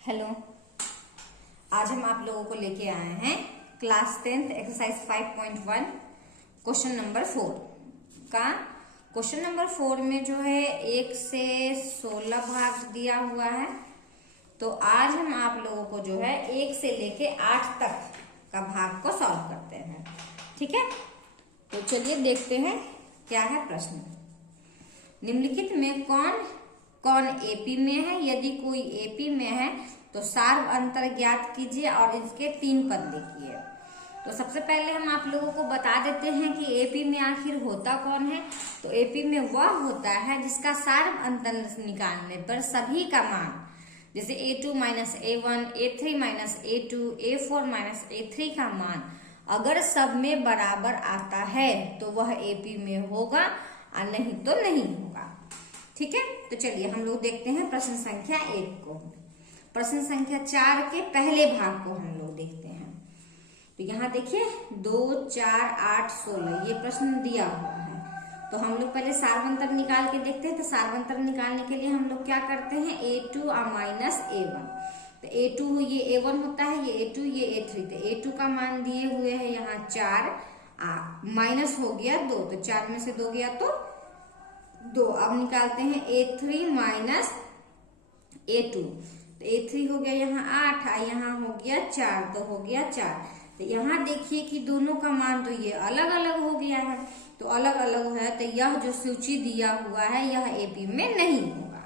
Hello. आज हम आप लोगों को लेके आए हैं class 10th exercise 5.1 question number 4 का। क्वेश्चन नंबर 4 में जो है 1 से 16 भाग दिया हुआ है। तो आज हम आप लोगों को जो है 1 से लेके 8 तक का भाग को सॉल्व करते हैं। ठीक है, तो चलिए देखते हैं क्या है प्रश्न। निम्नलिखित में कौन कौन एपी में है? यदि कोई एपी में है तो सार्व अंतर ज्ञात कीजिए और इसके 3 पद लिखिए। तो सबसे पहले हम आप लोगों को बता देते हैं कि एपी में आखिर होता कौन है। तो एपी में वह होता है जिसका सार्व अंतर निकालने पर सभी का मान, जैसे a2 minus a1, a3 minus a2, a4 minus a3 का मान अगर सब में बराबर आता है तो वह एपी में होगा और नहीं तो नहीं होगा। ठीक है, तो चलिए हम लोग देखते हैं प्रश्न संख्या 1 को। प्रश्न संख्या 4 के पहले भाग को हम लोग देखते हैं। तो यहाँ देखिए 2, 4, 8, 16 ये प्रश्न दिया हुआ है। तो हम लोग पहले सार्वंतर निकाल के देखते हैं। तो सार्वंतर निकालने के लिए हम लोग क्या करते हैं, a2 और माइनस a1। तो a2 ये a1 होता है, ये a2 ये a3। तो a2 का मान दिए हुए है यहाँ 4, माइनस हो गया 2, तो 4 में से 2 गया तो 2। अब निकालते हैं a3 माइनस a2। तो a3 हो गया यहाँ 8 और यहाँ हो गया 4, तो हो गया 4। तो यहाँ देखिए कि दोनों का मान तो ये अलग अलग हो गया है। तो अलग अलग है तो यह जो सूची दिया हुआ है यह एपी में नहीं होगा।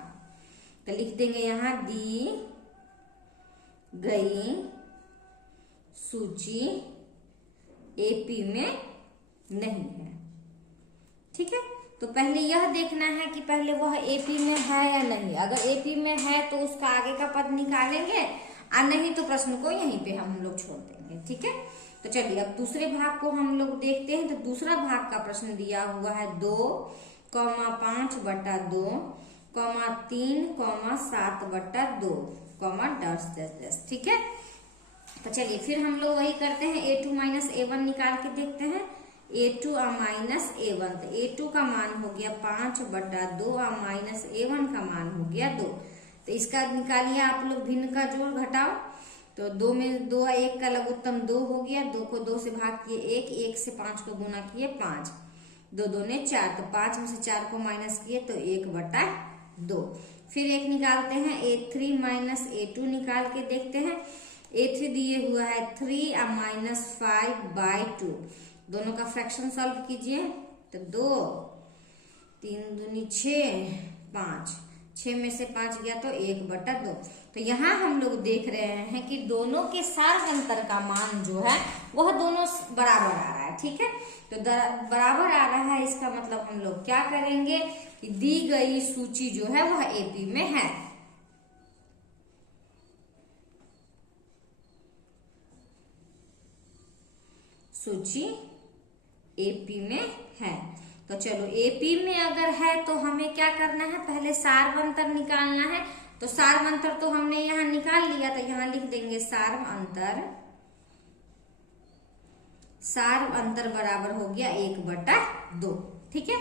तो लिख देंगे यहाँ दी गई सूची एपी में नहीं है। ठीक है, तो पहले यह देखना है कि पहले वह एपी में है या नहीं। अगर एपी में है तो उसका आगे का पद निकालेंगे और नहीं तो प्रश्न को यहीं पे हम लोग छोड़ देंगे। ठीक है, तो चलिए अब दूसरे भाग को हम लोग देखते हैं। तो दूसरा भाग का प्रश्न दिया हुआ है 2, 5 बटा 2, 3, 7 बटा 2, -10। ठीक है, तो चलिए फिर हम लोग वही करते हैं, a2 माइनस a1 निकाल के देखते हैं। a2 और माइनस a1, तो a2 का मान हो गया 5 बटा 2 और माइनस a1 का मान हो गया 2। तो इसका निकालिए आप लोग भिन्न का जोड़ घटाओ। तो 2 में 2 1 का लघुत्तम 2 हो गया। 2 को 2 से भाग किए 1, 1 से 5 को गुना किए 5, 2 2 ने 4। तो 5 में से 4 को माइनस किए तो 1 बटा 2। फिर एक निकालते हैं a3 माइनस a2 निकाल के देखते हैं। a3 दिए हुआ है 3 और माइनस 5/2। दोनों का फ्रैक्शन सॉल्व कीजिए। तो 2 3 दूनी 6, 5, 6 में से 5 गया तो 1 बटा 2। तो यहाँ हम लोग देख रहे हैं कि दोनों के सार्व अंतर का मान जो है वह दोनों बराबर आ रहा है। ठीक है, तो बराबर आ रहा है, इसका मतलब हम लोग क्या करेंगे कि दी गई सूची जो है वह एपी में है। सूची एपी में है। तो चलो एपी में अगर है तो हमें क्या करना है, पहले सार्व अंतर निकालना है। तो सार्व अंतर तो हमने यहाँ निकाल लिया, तो यहाँ लिख देंगे सार्व अंतर बराबर हो गया 1 बटा 2। ठीक है,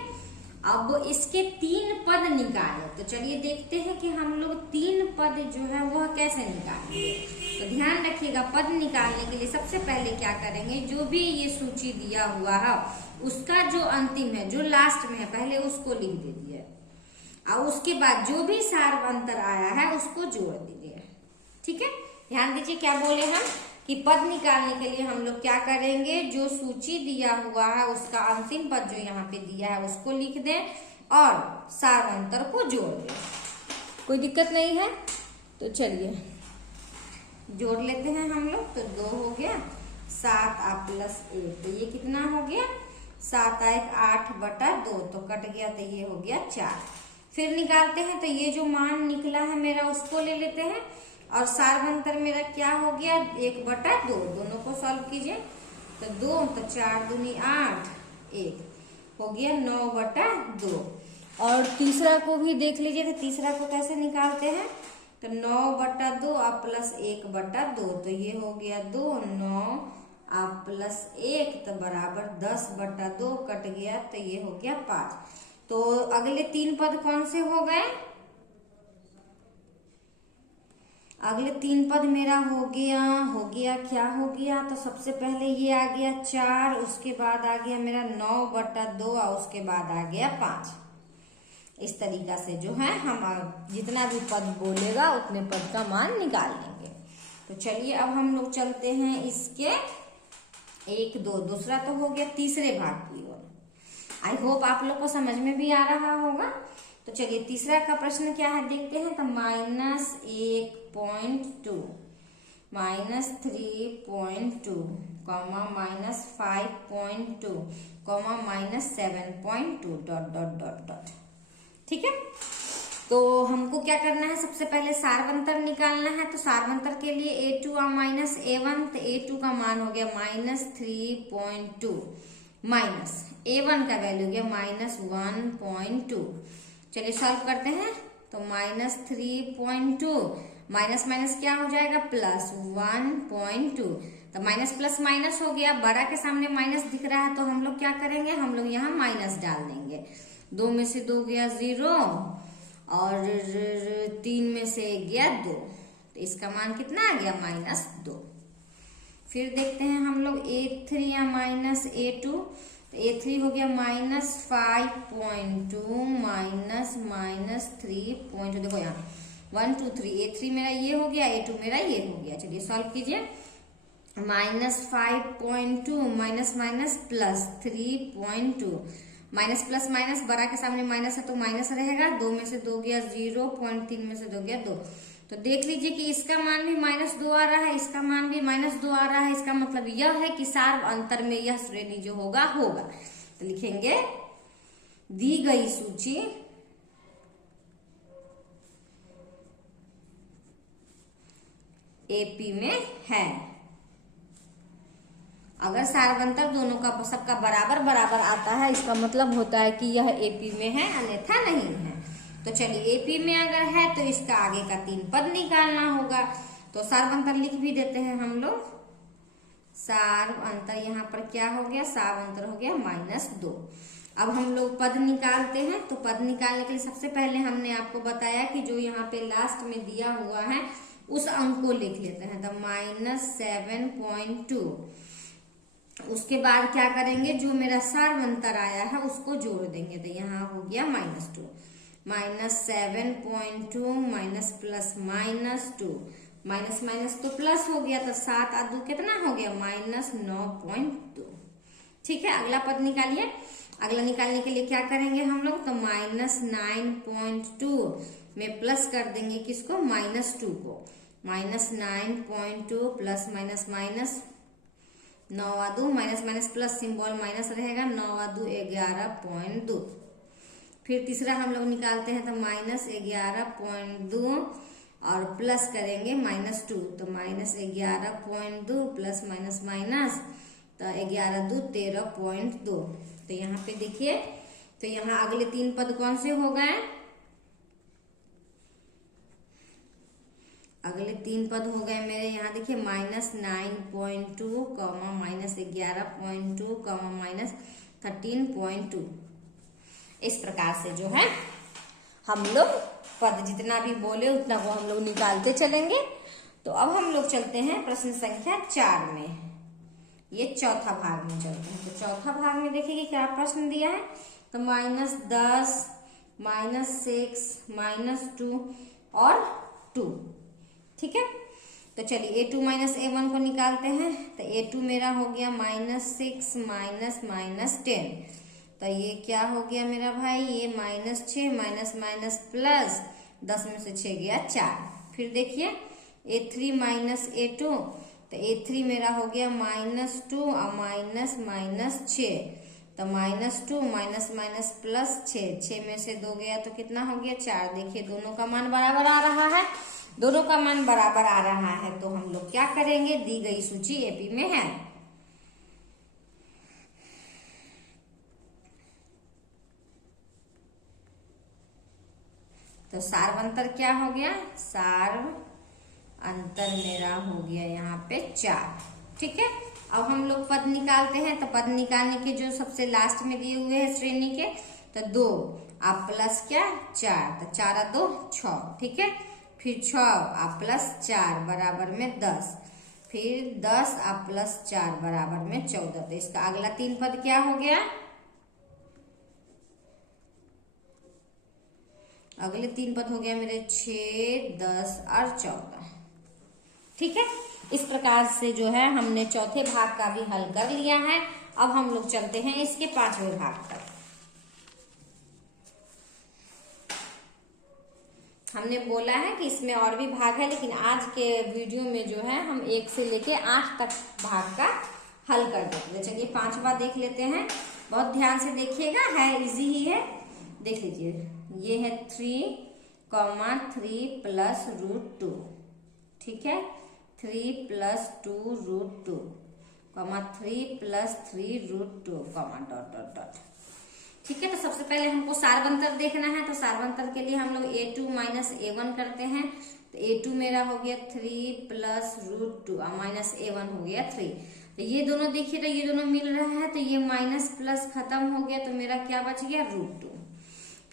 अब इसके 3 पद निकाले। तो चलिए देखते हैं कि हम लोग 3 पद जो है वह कैसे निकालेंगे। तो ध्यान रखिएगा, पद निकालने के लिए सबसे पहले क्या करेंगे, जो भी ये सूची दिया हुआ है उसका जो अंतिम है, जो लास्ट में है, पहले उसको लिख दीजिए और उसके बाद जो भी सार्व अंतर आया है उसको जोड़ दीजिए। ठीक है, ध्यान दीजिए क्या बोले हम कि पद निकालने के लिए हम लोग क्या करेंगे, जो सूची दिया हुआ है उसका अंतिम पद जो यहाँ पे दिया है उसको लिख दें और सार्व अंतर को जोड़ दें। कोई दिक्कत नहीं है। तो चलिए जोड़ लेते हैं हम लोग। तो 2 हो गया 7 प्लस 1, तो ये कितना हो गया 7 1 8 बटा 2, तो कट गया तो ये हो गया 4। फिर निकालते हैं। तो ये जो मान निकला है मेरा उसको ले लेते हैं और सार्व अंतर मेरा क्या हो गया 1 बटा 2। दोनों को सॉल्व कीजिए। तो 2 तो 4 दूनी 8, 1 हो गया 9 बटा 2। और तीसरा को भी देख लीजिए। तो तीसरा को कैसे निकालते हैं, तो 9 बटा 2 और प्लस 1 बटा 2, तो ये हो गया 2, 9 और प्लस 1 तो बराबर 10 बटा 2, कट गया तो ये हो गया 5। तो अगले 3 पद कौन से हो गए, अगले 3 पद मेरा हो गया क्या हो गया, तो सबसे पहले ये आ गया 4, उसके बाद आ गया मेरा 9/2 और उसके बाद आ गया 5। इस तरीका से जो है हम जितना भी पद बोलेगा उतने पद का मान निकाल लेंगे। तो चलिए अब हम लोग चलते हैं इसके 1, 2, दूसरा तो हो गया, तीसरे भाग की ओर। आई होप आप लोग को समझ में भी आ रहा होगा। तो चलिए तीसरा का प्रश्न क्या है देखते हैं। तो -1.2 -3.2 -5.2 -7.2 ... ठीक है। तो हमको क्या करना है, सबसे पहले सारवंतर निकालना है। तो सारवंतर के लिए a2 और -a1, तो a2 का मान हो गया -3.2 माइनस a1 का वैल्यू हो गया -1.2। चलिए सॉल्व करते हैं। तो -3.2 माइनस माइनस क्या हो जाएगा +1.2। तो माइनस प्लस माइनस हो गया, बड़ा के सामने माइनस दिख रहा है तो हम लोग क्या करेंगे, हम लोग यहाँ माइनस डाल देंगे। 2 में से 2 गया 0 और 3 में से गया 2, तो इसका मान कितना आ गया -2। फिर देखते हैं हम लोग a3 या -a2, तो a3 हो गया -5.2 -3.2। देखो यहाँ 1 2 3, a3 मेरा ये हो गया, a2 मेरा ये हो गया। चलिए सॉल्व कीजिए। -5.2 minus minus +3.2, minus plus minus, बड़ा के सामने माइनस है तो माइनस रहेगा। 2 में से 2 गया 0, 3 में से 2 गया 2। तो देख लीजिए कि इसका मान भी -2 आ रहा है, इसका मान भी -2 आ रहा है। इसका मतलब यह है कि सार अंतर में यह श्रेणी जो होगा। तो लिखेंगे दी गई सूची एपी में है। अगर सारवंतर दोनों का सबका बराबर बराबर आता है, इसका मतलब होता है कि यह एपी में है, अन्यथा नहीं है। तो चलिए एपी में अगर है तो इसका आगे का 3 पद निकालना होगा। तो सारवंतर लिख भी देते हैं हम लोग। सारवंतर यहाँ पर क्या हो गया, सारवंतर हो गया -2। अब हम लोग पद निकालते हैं। तो पद निकालने के लिए सबसे पहले हमने आपको बताया कि जो यहाँ पे लास्ट में दिया हुआ है उस अंक को लिख लेते हैं। तो -7.2, उसके बाद क्या करेंगे, जो मेरा सारवंतर आया है उसको जोड़ देंगे। तो यहाँ हो गया -2, -7.2 माइनस प्लस -2, माइनस माइनस तो प्लस हो गया, तो 7 और 2 कितना हो गया -9.2। ठीक है, अगला पद निकालिए। अगला निकालने के लिए क्या करेंगे हम लोग, तो -9.2 में प्लस कर देंगे किसको, -2 को। -9.2 प्लस माइनस माइनस 9 और 2, minus minus plus symbol minus रहेगा, 9 और 2 11.2। फिर तीसरा हम लोग निकालते हैं। तो -11.2 और प्लस करेंगे -2, तो -11.2 प्लस माइनस माइनस, तो 11 2 13.2। तो यहाँ पे देखिए, तो यहाँ अगले 3 पद कौन से हो गए, अगले 3 पद हो गए मेरे। यहाँ देखिए -9.2, -11.2, -13.2। इस प्रकार से जो है हम लोग पद जितना भी बोले उतना को हम लोग निकालते चलेंगे। तो अब हम लोग चलते हैं प्रश्न संख्या 4 में। ये चौथा भाग में चलते हैं। तो चौथा भाग में देखिए क्या प्रश्न दिया है। तो -10, -6, -2 और 2। ठीक है, तो चलिए a2 -a1 को निकालते हैं। तो a2 मेरा हो गया -6 -10। तो ये क्या हो गया मेरा भाई, ये -6 माइनस माइनस प्लस 10 में से 6 गया 4। फिर देखिए a3 -a2, तो a3 मेरा हो गया -2 और माइनस माइनस 6। तो -2 माइनस माइनस प्लस 6 में से 2 गया तो कितना हो गया 4। देखिए दोनों का मान बराबर आ रहा है, दोनों का मान बराबर आ रहा है। तो हम लोग क्या करेंगे, दी गई सूची एपी में है। तो सारवंतर क्या हो गया, सार अंतर मेरा हो गया यहाँ पे 4। ठीक है, अब हम लोग पद निकालते हैं। तो पद निकालने के जो सबसे लास्ट में दिए हुए हैं श्रेणी के, तो 2 आप प्लस क्या 4, तो 4 और 2 6। ठीक है, फिर 6 प्लस 4 बराबर में 10, फिर 10 प्लस 4 बराबर में 14। तो इसका अगला 3 पद क्या हो गया? अगले 3 पद हो गया मेरे 6, 10 और 14। ठीक है, इस प्रकार से जो है हमने चौथे भाग का भी हल कर लिया है। अब हम लोग चलते हैं इसके 5वें भाग तक। हमने बोला है कि इसमें और भी भाग है, लेकिन आज के वीडियो में जो है हम 1 से लेके 8 तक भाग का हल कर देते हैं। चलिए 5वां देख लेते हैं, बहुत ध्यान से देखिएगा, है इजी ही है। देख लीजिए, ये है 3, प्लस √2। ठीक है, 3 plus 2 √2, 3 plus 3 √2, dot dot dot. ठीक है, तो सबसे पहले हमको सारवंतर देखना है। तो सारवंतर के लिए हम लोग a2 माइनस a1 करते हैं। तो a2 मेरा हो गया 3 प्लस √2 और माइनस a1 हो गया 3। तो ये दोनों देखिए, तो ये दोनों मिल रहा है, तो ये माइनस प्लस खत्म हो गया, तो मेरा क्या बच गया? √2।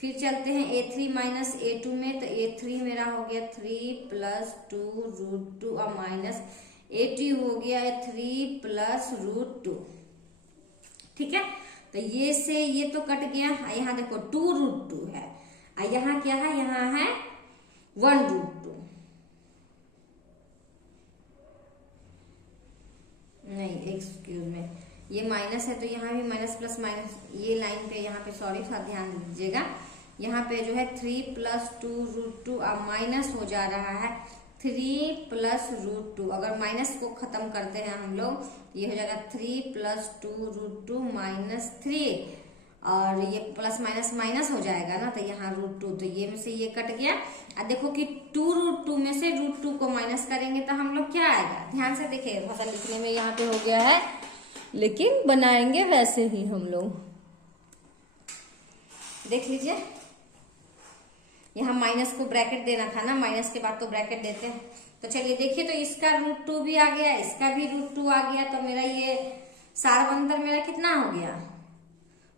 फिर चलते हैं a3 माइनस a2 में। तो a3 मेरा हो गया 3 प्लस 2 √2 और माइनस a2 हो गया 3 प्लस √2। ठीक है, तो ये से ये तो कट गया। यहाँ देखो 2 √2 है, और यहाँ क्या है? यहाँ है 1 √2। नहीं, एक्सक्यूज में, ये माइनस है, तो यहाँ भी माइनस प्लस माइनस, ये लाइन पे यहाँ पे सॉरी थोड़ा ध्यान दीजिएगा। यहाँ पे जो है 3 प्लस 2 √2 और माइनस हो जा रहा है 3 प्लस √2। अगर माइनस को खत्म करते हैं हम लोग, ये हो जाएगा 3 प्लस 2 √2 माइनस 3, और ये प्लस माइनस माइनस हो जाएगा ना, तो यहाँ √2, तो ये में से ये कट गया। अब देखो कि 2 √2 में से √2 को माइनस करेंगे तो हम लोग क्या आएगा? ध्यान से देखिए, भाषा लिखने में यहाँ पे हो गया है, लेकिन बनाएंगे वैसे ही हम लोग। देख लीजिए, यहाँ माइनस को ब्रैकेट देना था ना, माइनस के बाद तो ब्रैकेट देते हैं। तो चलिए देखिए, तो इसका √2 भी आ गया, इसका भी √2 आ गया। तो मेरा ये सारवंतर मेरा कितना हो गया?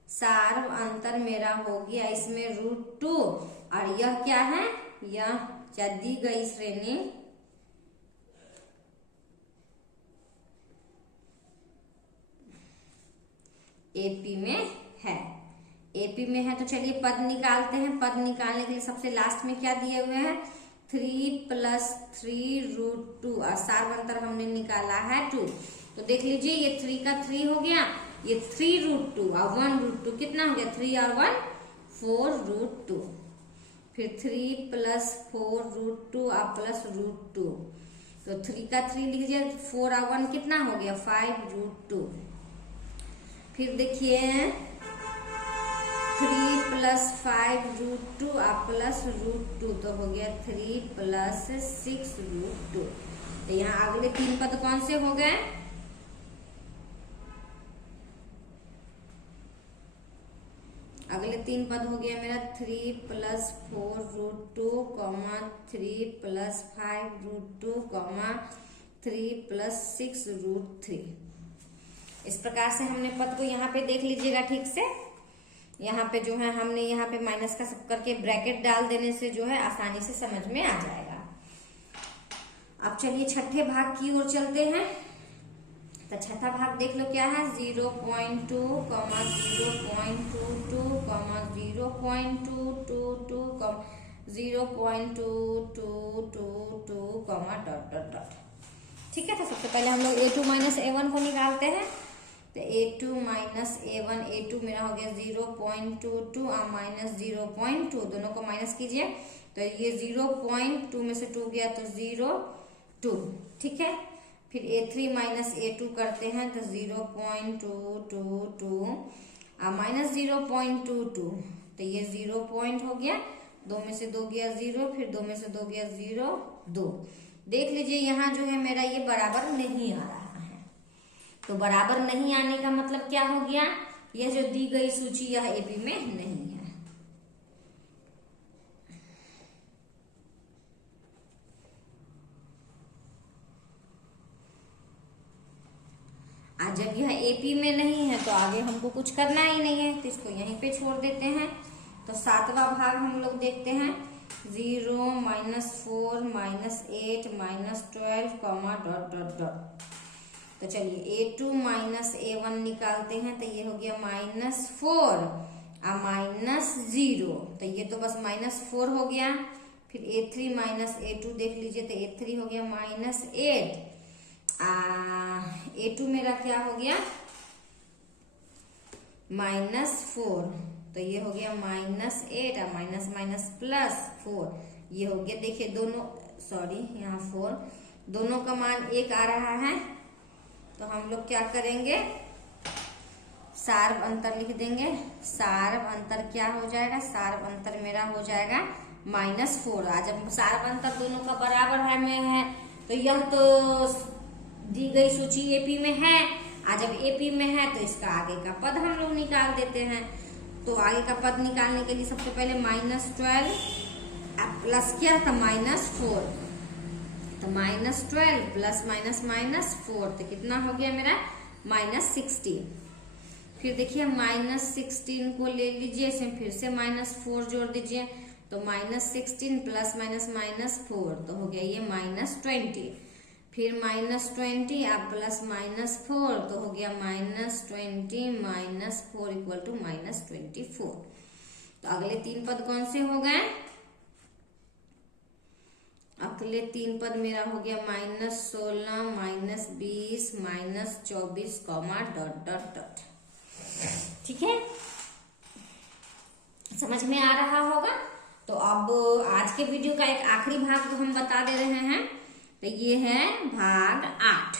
सारवंतर मेरा हो गया इसमें √2, और यह क्या है? यह दी गई श्रेणी AP में है। AP में है, तो चलिए पद निकालते हैं। पद निकालने के लिए सबसे लास्ट में क्या दिए हुए हैं? 3 प्लस 3 √2, और सारवंतर हमने निकाला है 2। तो देख लीजिए, ये 3 का 3 हो गया, ये 3 √2 और 1 √2, कितना हो गया? 3 और 1 4 √2। फिर 3 प्लस 4 √2 और प्लस √2, तो 3 का 3 लिख लीजिए, 4 और 1 कितना हो गया? 5 √2। फिर देखिए 3 प्लस 5 √2 और प्लस √2, तो हो गया 3 प्लस 6 √2। तो यहाँ अगले 3 पद कौन से हो गए? अगले 3 पद हो गया मेरा 3 प्लस 4 √2, 3 प्लस 5 √2, 3 प्लस 6 √3। इस प्रकार से हमने पद को यहाँ पे देख लीजिएगा ठीक से। यहाँ पे जो है हमने यहाँ पे माइनस का सब करके ब्रैकेट डाल देने से जो है आसानी से समझ में आ जाएगा। अब चलिए छठे भाग की ओर चलते हैं। तो छठा भाग देख लो क्या है? 0.2, 0.22, 0.222, डॉट डॉट डॉट। ठीक है, तो सबसे पहले हम लोग a2 माइनस a1 को निकालते हैं। तो a2 माइनस a1, a2 मेरा हो गया 0.22 और माइनस 0.2, दोनों को माइनस कीजिए। तो ये 0.2 में से 2 गया तो 0.2। ठीक है, फिर a3 माइनस a2 करते हैं तो 0.222 और माइनस 0.22, तो ये 0 पॉइंट हो गया, 2 में से 2 गया 0, फिर 2 में से 2 गया 0, 2। देख लीजिए यहाँ जो है मेरा ये बराबर नहीं आ रहा है। तो बराबर नहीं आने का मतलब क्या हो गया? यह जो दी गई सूची यह AP में नहीं है। आज जब यह AP में नहीं है तो आगे हमको कुछ करना ही नहीं है, तो इसको यहीं पे छोड़ देते हैं। तो 7वां भाग हम लोग देखते हैं। 0 -4 -8 -12 कॉमा डॉट डॉट डॉट। तो चलिए A2 -A1 निकालते हैं, तो ये हो गया -4 -0, तो ये तो बस -4 हो गया। फिर A3 -A2 देख लीजिए, तो A3 हो गया -8, A2 मेरा क्या हो गया -4, तो ये हो गया -8 और माइनस माइनस +4, ये हो गया। देखिए दोनों, सॉरी यहाँ 4, दोनों का मान 1 आ रहा है, तो हम लोग क्या करेंगे, सार्व अंतर लिख देंगे। सार्व अंतर क्या हो जाएगा, सार्व अंतर मेरा हो जाएगा -4। आज जब सार्व अंतर दोनों का बराबर है में है, तो यह तो दी गई सूची एपी में है, आज जब एपी में है तो इसका आगे का पद हम लोग निकाल देते हैं। तो आगे का पद निकालने के लिए सबसे पहले -12 प्लस क्या था -4, तो -12 प्लस -4, तो कितना हो गया मेरा -16। फिर देखिए -16 को ले लीजिए, इसमें फिर से -4 जोड़ दीजिए, तो -16 प्लस -4, तो हो गया ये -20। फिर -20 आप प्लस -4, तो हो गया -20 -4 इक्वल टू -24। तो अगले 3 पद कौन से हो गए, अगले 3 पद मेरा हो गया -16 -20 -24 कॉमा डॉट डॉट डॉट। ठीक है, समझ में आ रहा होगा। तो अब आज के वीडियो का एक आखिरी भाग तो हम बता दे रहे हैं, तो ये है भाग 8।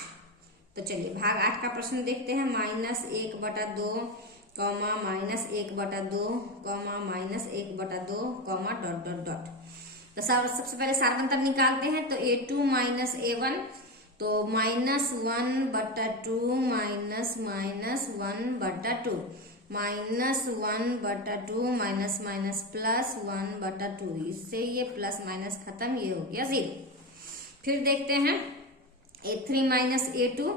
तो चलिए भाग 8 का प्रश्न देखते हैं। -1/2 comma -1/2 comma -1/2 comma dot dot dot. तो सबसे पहले सार्वंतर निकालते हैं, तो A2 -A1, तो -1/2 -1/2 -1/2 +1/2, इससे ये प्लस माइनस खत्म, ये हो गया 0। फिर देखते हैं A3 -A2,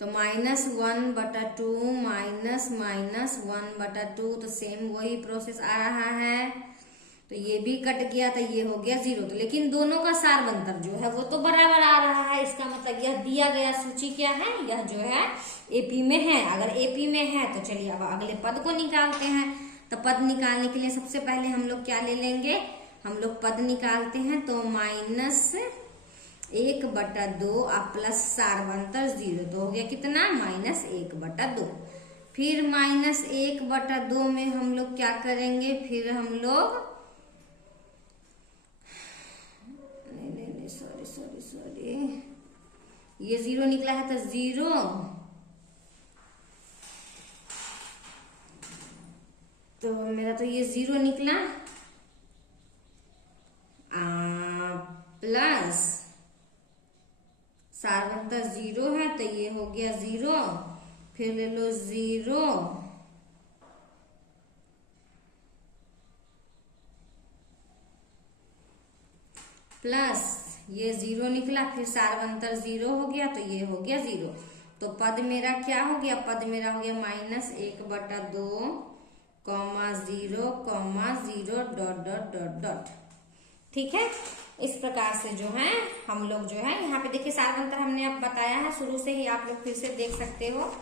तो -1/2 -1/2, तो सेम वही प्रोसेस आ रहा है, तो ये भी कट गया, तो ये हो गया 0। तो लेकिन दोनों का सार्वंतर जो है वो तो बराबर आ रहा है, इसका मतलब यह दिया गया सूची क्या है, यह जो है एपी में है। अगर एपी में है तो चलिए अब अगले पद को निकालते हैं। तो पद निकालने के लिए सबसे पहले हम लोग क्या ले लेंगे, हम लोग पद निकालते हैं, तो -1/2 प्लस सार्वंतर 0, तो हो गया कितना -1/2। फिर -1/2 में हम लोग क्या करेंगे, फिर हम लोग सॉरी ये 0 निकला है, तो 0 तो मेरा तो ये 0 निकला, प्लस सार्वंतर 0 है, तो ये हो गया 0। फिर ले लो 0 प्लस ये 0 निकला, फिर सार्वंतर 0 हो गया, तो ये हो गया 0। तो पद मेरा क्या हो गया, पद मेरा हो गया -1/2 0 डॉट डॉट डॉट डॉट। ठीक है, इस प्रकार से जो है हम लोग जो है यहाँ पे देखिए सार्वंतर हमने अब बताया है, शुरू से ही आप लोग फिर से देख सकते हो,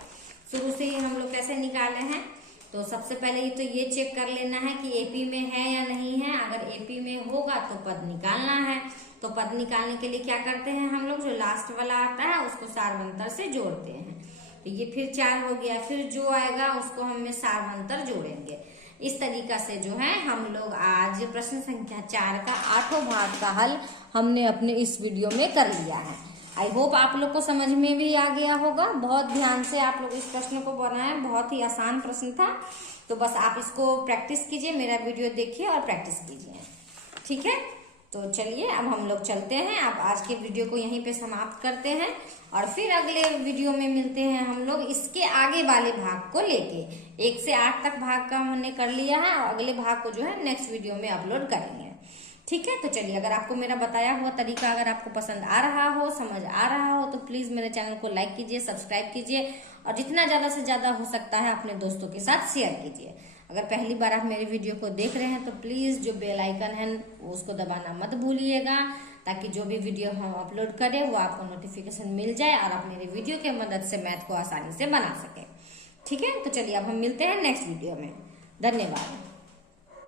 शुरू से ही हम लोग कैसे निकाले हैं। तो सबसे पहले ही तो ये चेक कर लेना है कि एपी में है या नहीं है। अगर एपी में होगा तो पद निकालना है। तो पद निकालने के लिए क्या करते हैं हम लोग, जो लास्ट वाला आता है उसको सार्वंतर से जोड़ते हैं। तो ये फिर 4 हो गया, फिर जो आएगा उसको हम सार्वंतर जोड़ेंगे। इस तरीका से जो है हम लोग आज प्रश्न संख्या 4 का 8वां भाग का हल हमने अपने इस वीडियो में कर लिया है। आई होप आप लोग को समझ में भी आ गया होगा। बहुत ध्यान से आप लोग इस प्रश्न को बनाएं, बहुत ही आसान प्रश्न था। तो बस आप इसको प्रैक्टिस कीजिए, मेरा वीडियो देखिए और प्रैक्टिस कीजिए। ठीक है, तो चलिए अब हम लोग चलते हैं। अब आज के वीडियो को यहीं पे समाप्त करते हैं और फिर अगले वीडियो में मिलते हैं हम लोग इसके आगे वाले भाग को लेके। 1 से 8 तक भाग का हमने कर लिया है और अगले भाग को जो है नेक्स्ट वीडियो में अपलोड करेंगे। ठीक है, तो चलिए अगर आपको मेरा बताया हुआ तरीका अगर आपको पसंद आ रहा हो, समझ आ रहा हो, तो प्लीज मेरे चैनल को लाइक कीजिए, सब्सक्राइब कीजिए और जितना ज्यादा से ज्यादा हो सकता है अपने दोस्तों के साथ शेयर कीजिए। अगर पहली बार आप मेरे वीडियो को देख रहे हैं तो प्लीज जो बेल आइकन है उसको दबाना मत भूलिएगा, ताकि जो भी वीडियो हम अपलोड करें वो आपको नोटिफिकेशन मिल जाए और आप मेरे वीडियो के मदद से मैथ को आसानी से बना सके। ठीक है, तो चलिए अब हम मिलते हैं नेक्स्ट वीडियो में। धन्यवाद।